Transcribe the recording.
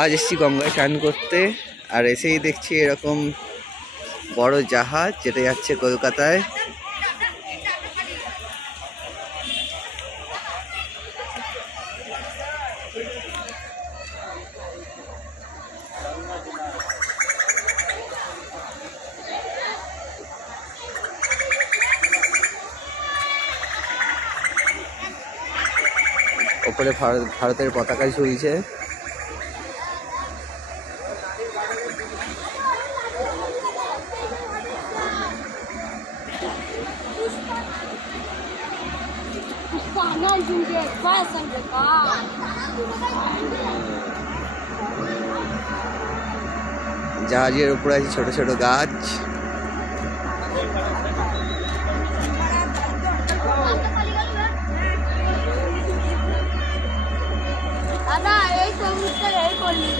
আজ এসেছি গঙ্গায় স্নান করতে, আর এসেই দেখছি এরকম বড় জাহাজ যেটা যাচ্ছে কলকাতায়। ওপরে ভারতের পতাকা ঝুলছে। জাহাজের উপরে আছে ছোট ছোট গাছ। দাদা এই সমুদ্রে এই করলি